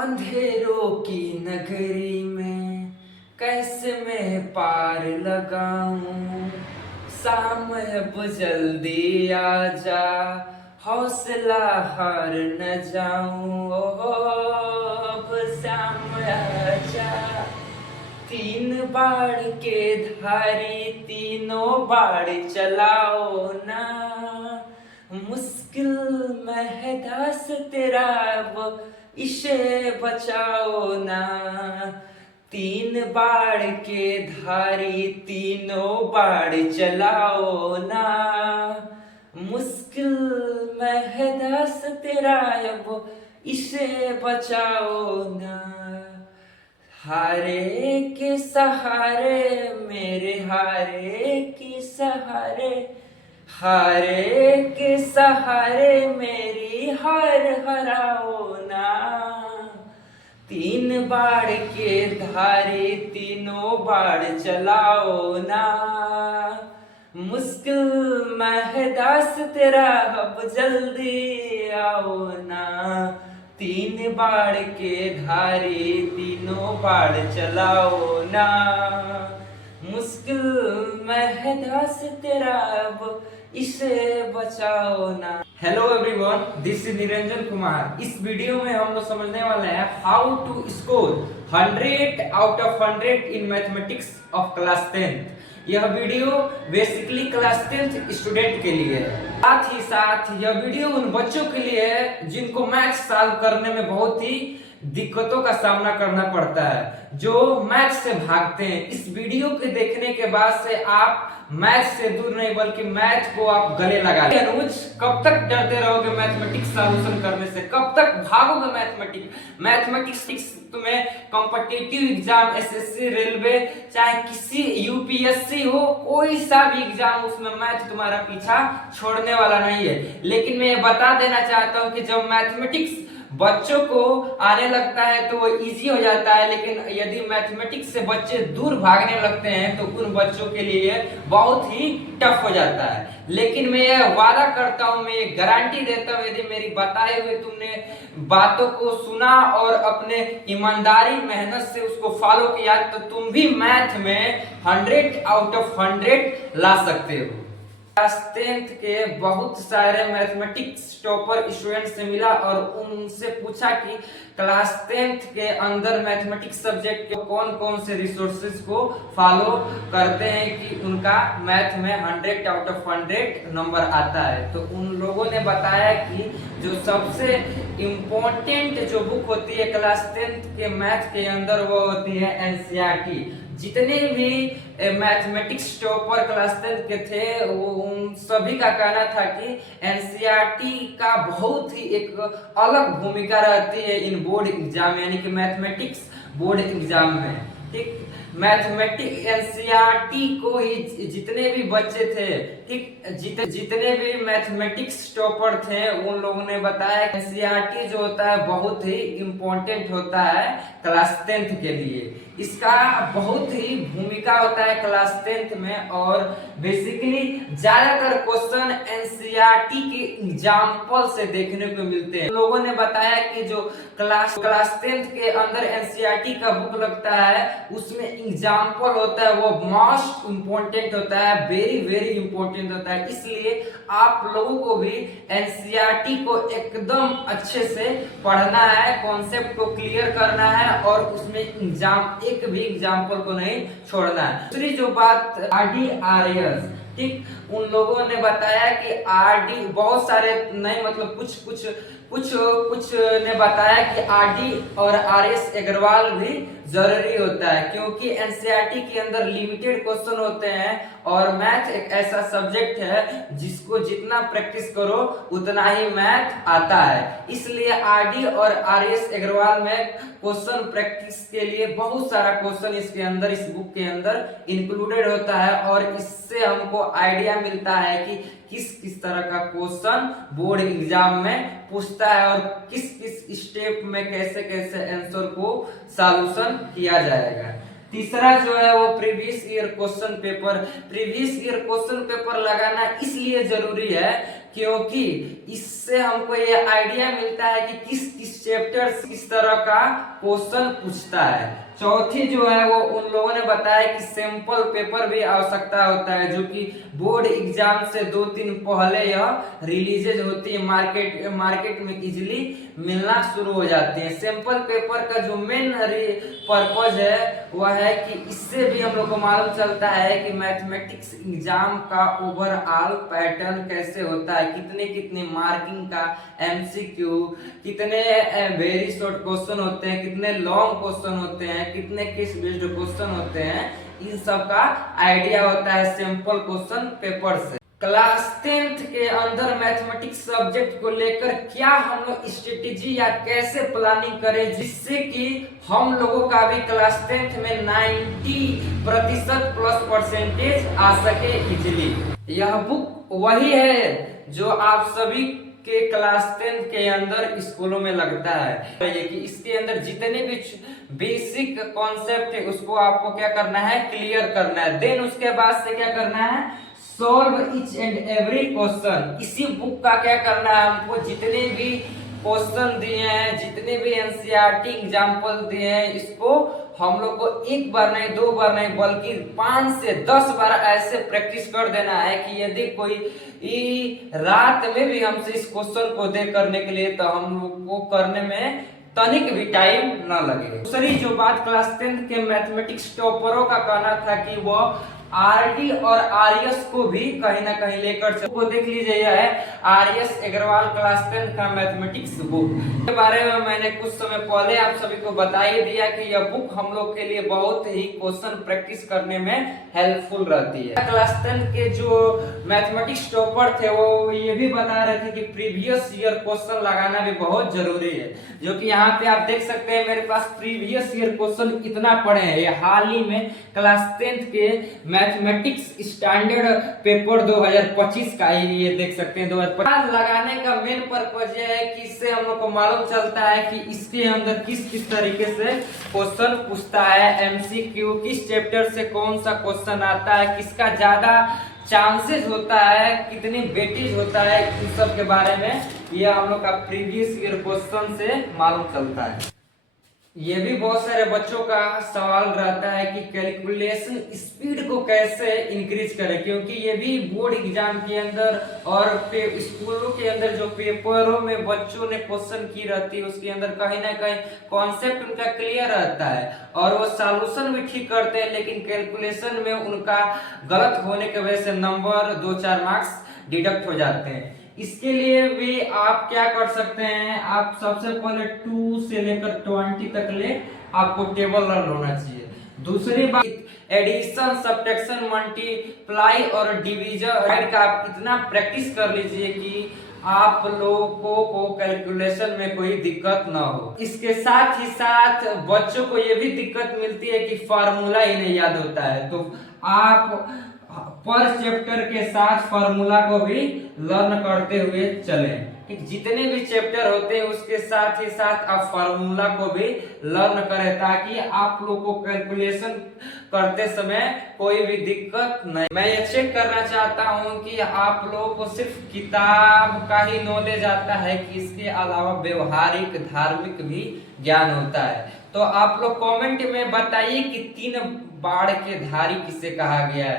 अंधेरों की नगरी में कैसे मैं पार लगाऊं। शाम अब जल्दी आ जा, हौसला हार न जाऊं। ओहो अब शाम आ जा। तीन बाढ़ के धारी तीनों बाढ़ चलाओ ना। मुश्किल में है दास तेरा वो, इसे बचाओ ना। तीन बाढ़ के धारी तीनों बाढ़ चलाओ ना। मुश्किल में है दास तेरा वो, इसे बचाओ ना। हारे के सहारे मेरे हारे के सहारे, हारे के सहारे मेरी हार हराओ ना। तीन बाढ़ के धारे तीनों बाढ़ चलाओ ना। मुश्किल में है दास तेरा अब जल्दी आओ ना। तीन बाढ़ के धारे तीनों बाढ़ चलाओ ना। मुश्किल में है दास तेरा अब इसे बचाओ ना। Hello everyone, this is Niranjan Kumar. इस वीडियो में हम लोग समझने वाले हैं how to score 100 out of 100 in mathematics of class 10th। यह video basically class 10th student के लिए है। साथ ही साथ यह वीडियो उन बच्चों के लिए है जिनको मैथ सॉल्व करने में बहुत ही दिक्कतों का सामना करना पड़ता है, जो मैथ से भागते हैं। इस वीडियो के देखने के बाद से आप मैथ से दूर नहीं बल्कि मैथ को आप गले लगा लेंगे। अनुज, कब तक डरते रहोगे मैथमेटिक्स सॉल्यूशन करने से? कब तक भागोगे मैथमेटिक्स तुम्हें कॉम्पिटिटिव एग्जाम, एसएससी, रेलवे, चाहे किसी यूपीएससी हो, कोई सा भी एग्जाम, उसमें मैथ तुम्हारा पीछा छोड़ने वाला नहीं है। लेकिन मैं ये बता देना चाहता हूं कि जब मैथमेटिक्स बच्चों को आने लगता है तो वो इजी हो जाता है, लेकिन यदि मैथमेटिक्स से बच्चे दूर भागने लगते हैं तो उन बच्चों के लिए बहुत ही टफ हो जाता है। लेकिन मैं ये वादा करता हूं, मैं ये गारंटी देता हूं, यदि मेरी बताए हुए तुमने बातों को सुना और अपने ईमानदारी मेहनत से उसको फॉलो किया तो तुम भी मैथ में 100 आउट ऑफ 100 ला सकते हो। क्लास 10th के बहुत सारे मैथमेटिक्स टॉपर स्टूडेंट से मिला और उनसे पूछा कि क्लास 10th के अंदर मैथमेटिक्स सब्जेक्ट के कौन कौन से रिसोर्सेज को फॉलो करते हैं कि उनका मैथ में 100 आउट ऑफ 100 नंबर आता है। तो उन लोगों ने बताया कि जो सबसे इम्पोर्टेंट जो बुक होती है क्लास 10th के मैथ के अंदर वो होती है एनसीईआरटी। जितने भी मैथमेटिक्स टॉपर क्लास 10th के थे वो उन सभी का कहना था कि एनसीईआरटी का बहुत ही एक अलग भूमिका रहती है इन बोर्ड एग्जाम, यानी कि मैथमेटिक्स बोर्ड एग्जाम में। ठीक, मैथमेटिक्स एनसीईआरटी को ही जितने भी बच्चे थे, ठीक, जितने भी मैथमेटिक्स टॉपर थे उन लोगों ने बताया एनसीईआरटी जो होता है बहुत ही इम्पोर्टेंट होता है क्लास 10th के लिए। इसका बहुत ही भूमिका होता है क्लास 10th में और बेसिकली ज्यादातर क्वेश्चन एनसीईआरटी के एग्जाम्पल से देखने को मिलते हैं। लोगों ने बताया कि जो क्लास 10th के अंदर एनसीईआरटी का बुक लगता है उसमें एग्जाम्पल होता है वो मोस्ट इम्पोर्टेंट होता है, वेरी वेरी इंपॉर्टेंट होता है। इसलिए आप लोगों को भी एनसीईआरटी को एकदम अच्छे से पढ़ना है, कॉन्सेप्ट को क्लियर करना है और उसमें एग्जाम एक भी एग्जाम्पल को नहीं छोड़ना है। दूसरी जो बात RDRS, ठीक, उन लोगों ने बताया कि आरडी बहुत सारे नहीं, मतलब कुछ ने बताया कि आरडी और आरएस अग्रवाल भी जरूरी होता है, क्योंकि एनसीईआरटी के अंदर लिमिटेड क्वेश्चन होते हैं और मैथ एक ऐसा सब्जेक्ट है जिसको जितना प्रैक्टिस करो उतना ही मैथ आता है। इसलिए आरडी और आरएस अग्रवाल में क्वेश्चन प्रैक्टिस के लिए बहुत सारा क्वेश्चन इसके अंदर, इस बुक के अंदर इंक्लूडेड होता है और इससे हमको आइडिया मिलता है कि किस किस तरह का क्वेश्चन बोर्ड एग्जाम में पूछता है और किस किस स्टेप में कैसे कैसे आंसर को सॉल्यूशन किया जाएगा। तीसरा जो है वो previous year question paper. Previous year question paper लगाना इसलिए जरूरी है क्योंकि इससे हमको ये आइडिया मिलता है कि किस किस चैप्टर से किस तरह का क्वेश्चन पूछता है। चौथी जो है वो उन लोगों ने बताया कि सैंपल पेपर भी आवश्यकता होता है, जो कि बोर्ड एग्जाम से 2 दिन पहले यह रिलीजेज होती है, मार्केट में इजीली मिलना शुरू हो जाती है। सैंपल पेपर का जो मेन पर्पज है वह है कि इससे भी हम लोग को मालूम चलता है कि मैथमेटिक्स एग्जाम का ओवरऑल पैटर्न कैसे होता है, कितने कितने मार्किंग का एमसीक्यू, कितने वेरी शॉर्ट क्वेश्चन होते हैं, कितने लॉन्ग क्वेश्चन होते हैं, कितने केस बेस्ड क्वेश्चन होते हैं, इन सब का आइडिया होता है सैंपल क्वेश्चन पेपर से। क्लास 10th के अंदर मैथमेटिक्स सब्जेक्ट को लेकर क्या हम लोग स्ट्रेटेजी या कैसे प्लानिंग करें जिससे कि हम लोगों का भी क्लास 10th में 90% प्लस परसेंटेज आ सके इजिली। यह बुक वही है जो आप सभी के क्लास 10th के अंदर स्कूलों में लगता है कि इसके अंदर जितने भी बेसिक कॉन्सेप्ट है उसको आपको क्या करना है, क्लियर करना है। देन उसके बाद से क्या करना है, solve each and every question. इसी बुक का क्या करना है, हमको जितने भी क्वेश्चन दिए हैं, जितने भी एनसीईआरटी एग्जाम्पल दिए हैं, इसको हम लोग को एक बार नहीं, 2 बार नहीं, बल्कि 5 से 10 बार ऐसे प्रैक्टिस कर देना है कि यदि कोई रात में भी हमसे इस क्वेश्चन को दे करने के लिए, तो हम लोग को करने में तनिक भी टाइम न लगे। दूसरी जो बात क्लास 10th के मैथमेटिक्स टॉपरों का कहना था कि वो आरडी और आरएस को भी कहीं ना कहीं लेकर को देख लीजिए। यह है आरएस अग्रवाल क्लास 10 का मैथमेटिक्स बुक के बारे में मैंने कुछ समय पहले आप सभी को बता ही दिया कि यह बुक हम लोग के लिए बहुत ही क्वेश्चन प्रैक्टिस करने में हेल्पफुल रहती है। क्लास 10 के जो मैथमेटिक्स टॉपर थे वो ये भी बता रहे थे कि प्रीवियस ईयर क्वेश्चन लगाना भी बहुत जरूरी है, जो कि यहाँ पे आप देख सकते हैं मेरे पास प्रीवियस ईयर क्वेश्चन इतना पड़े हैं। ये हाल ही में क्लास 10th के मैथमेटिक्स स्टैंडर्ड पेपर 2025 का ही ये देख सकते हैं। 2025 लगाने का मेन पर्पज ये है कि इससे हम लोग को मालूम चलता है कि इसके अंदर किस किस तरीके से क्वेश्चन पूछता है, एमसीक्यू किस चैप्टर से कौन सा क्वेश्चन आता है, किसका ज्यादा चांसेस होता है, कितनी वेटेज होता है, इन सब के बारे में ये हम लोग का प्रीवियस ईयर क्वेश्चन से मालूम चलता है। ये भी बहुत सारे बच्चों का सवाल रहता है कि कैलकुलेशन स्पीड को कैसे इंक्रीज करें, क्योंकि ये भी बोर्ड एग्जाम के अंदर और स्कूलों के अंदर जो पेपरों में बच्चों ने क्वेश्चन की रहती है उसके अंदर कहीं ना कहीं कॉन्सेप्ट उनका क्लियर रहता है और वो सॉल्यूशन भी ठीक करते हैं, लेकिन कैलकुलेशन में उनका गलत होने की वजह से नंबर 2-4 मार्क्स डिडक्ट हो जाते हैं। इसके लिए भी आप क्या कर सकते हैं, आप सबसे पहले 2 से लेकर 20 तक ले आपको टेबल लर्न होना चाहिए। दूसरी बात एडिशन, सब्ट्रैक्शन, मल्टीप्लाई और डिवीजन का आप इतना प्रैक्टिस कर लीजिए कि आप लोगों को कैलकुलेशन में कोई दिक्कत ना हो। इसके साथ ही साथ बच्चों को ये भी दिक्कत मिलती है कि फार्मूला ही नहीं याद होता है, तो आप पर चैप्टर के साथ फार्मूला को भी लर्न करते हुए चलें। जितने भी चैप्टर होते हैं उसके साथ ही साथ आप फार्मूला को भी लर्न करें, ताकि आप लोग को कैलकुलेशन करते समय कोई भी दिक्कत नहीं। मैं ये चेक करना चाहता हूं कि आप लोगों को सिर्फ किताब का ही नॉलेज आता है कि इसके अलावा व्यवहारिक धार्मिक भी ज्ञान होता है। तो आप लोग कमेंट में बताइए कि 3 बाण के धारी किसे कहा गया है।